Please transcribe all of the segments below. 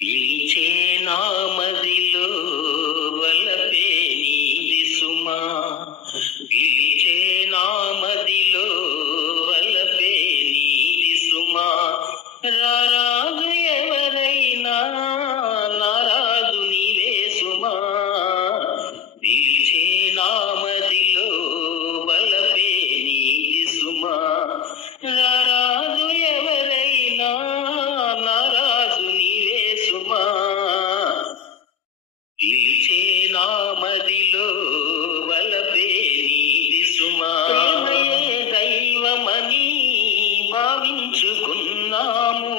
పిలిచే నామదిలో వలపే నీది సుమా, పిలిచే నామదిలో వలపే నీది సుమా. రారాజు ఎవరైనా నారాజు నీవే సుమా, పిలిచే నామదిలో వలపే నీది సుమా. రారాజు ఎవరైనా నారాజు నీవే సుమా, పిలిచే నామదిలో వలపే నీది సుమా. ప్రేమయే దైవమని భావించుకున్నాము,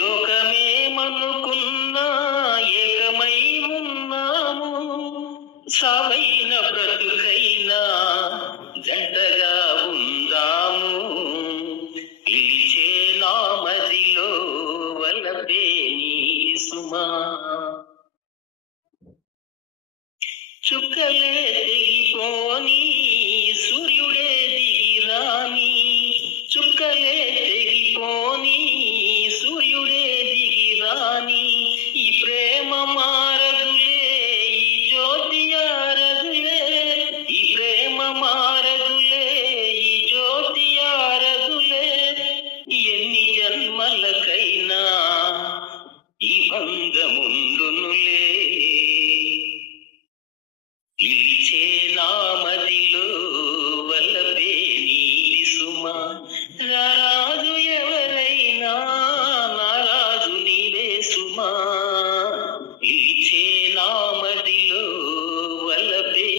లోకమేమనుకున్నా ఏకమై ఉన్నాము. సావైన బ్రతుకైనా జంటగా ఉందాము, పిలిచే నామదిలో వలపే నీది సుమా. చుక్కలే తెగిపోని సూర్యుడే దిగిరాని, చుక్కలే